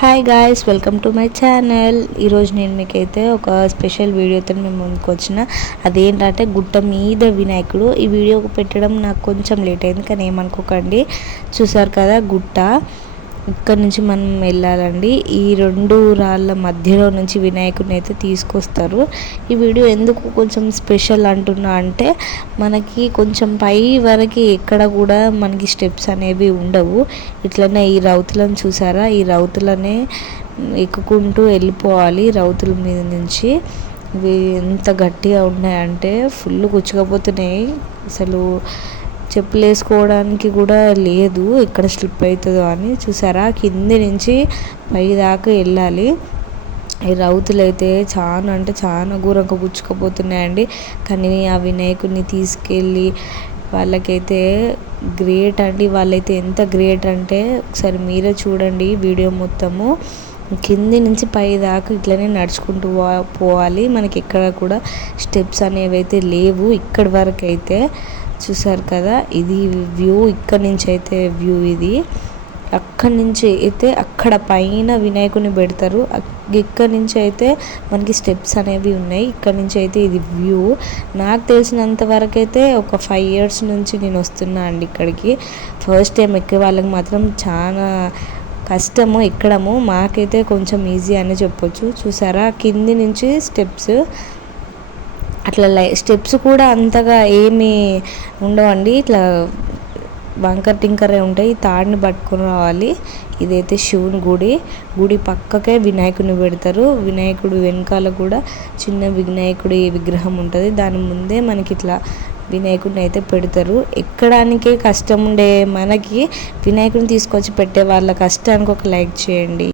Hi guys welcome to my channel ఈరోజు నేను మీకైతే ఒక స్పెషల్ వీడియోతో మేము ముందుకు వచ్చిన అదేంటంటే గుట్ట మీద వినాయకుడు. ఈ వీడియో పెట్టడం నాకు కొంచెం లేట్ అయింది కానీ ఏమనుకోకండి. చూసారు కదా గుట్ట? ఇక్కడ నుంచి మనం వెళ్ళాలండి. ఈ రెండు రాళ్ళ మధ్యలో నుంచి వినాయకుడిని అయితే తీసుకొస్తారు. ఈ వీడియో ఎందుకు కొంచెం స్పెషల్ అంటున్నా అంటే మనకి కొంచెం పై వరకు ఎక్కడ కూడా మనకి స్టెప్స్ అనేవి ఉండవు. ఇట్లనే ఈ రౌతులను చూసారా? ఈ రౌతులనే ఎక్కుకుంటూ వెళ్ళిపోవాలి రౌతుల మీద నుంచి. ఇవి ఎంత గట్టిగా ఉన్నాయంటే ఫుల్ గుచ్చుకపోతున్నాయి. అసలు చెప్పులు వేసుకోవడానికి కూడా లేదు. ఎక్కడ స్లిప్ అవుతుందో అని చూసారా? కింది నుంచి పైదాకా వెళ్ళాలి. ఈ రౌతులు అయితే చాలా అంటే చాలా ఘోరంగా గుచ్చుకుపోతున్నాయండి. కానీ ఆ వినాయకుడిని తీసుకెళ్ళి వాళ్ళకైతే గ్రేట్ అండి. వాళ్ళైతే ఎంత గ్రేట్ అంటే ఒకసారి మీరే చూడండి వీడియో మొత్తము. కింది నుంచి పై దాకా ఇట్లనే నడుచుకుంటూ పోవాలి. మనకి ఎక్కడ కూడా స్టెప్స్ అనేవి అయితే లేవు. ఇక్కడి వరకు అయితే చూసారు కదా ఇది వ్యూ. ఇక్కడ నుంచి అయితే వ్యూ ఇది. అక్కడి నుంచి అయితే అక్కడ పైన వినాయకుని పెడతారు. ఇక్కడి నుంచి అయితే మనకి స్టెప్స్ అనేవి ఉన్నాయి. ఇక్కడ నుంచి అయితే ఇది వ్యూ. నాకు తెలిసినంత వరకు అయితే ఒక ఫైవ్ ఇయర్స్ నుంచి నేను వస్తున్నా అండి ఇక్కడికి. ఫస్ట్ టైం ఎక్కే వాళ్ళకి మాత్రం చాలా కష్టము ఎక్కడము మాకైతే కొంచెం ఈజీ అని చెప్పొచ్చు. చూసారా? కింది నుంచి స్టెప్స్ అట్లా లై స్టెప్స్ కూడా అంతగా ఏమి ఉండవండి. ఇట్లా వంకర్ టింకరే ఉంటాయి. తాడిని పట్టుకొని రావాలి. ఇదైతే శివుని గుడి. గుడి పక్కకే వినాయకుడిని పెడతారు. వినాయకుడు వెనకాల కూడా చిన్న వినాయకుడి విగ్రహం ఉంటుంది. దాని ముందే మనకి ఇట్లా వినాయకుడిని అయితే పెడతారు. ఎక్కడానికే కష్టం ఉండే మనకి వినాయకుడిని తీసుకొచ్చి పెట్టే వాళ్ళ కష్టానికి ఒక లైక్ చేయండి.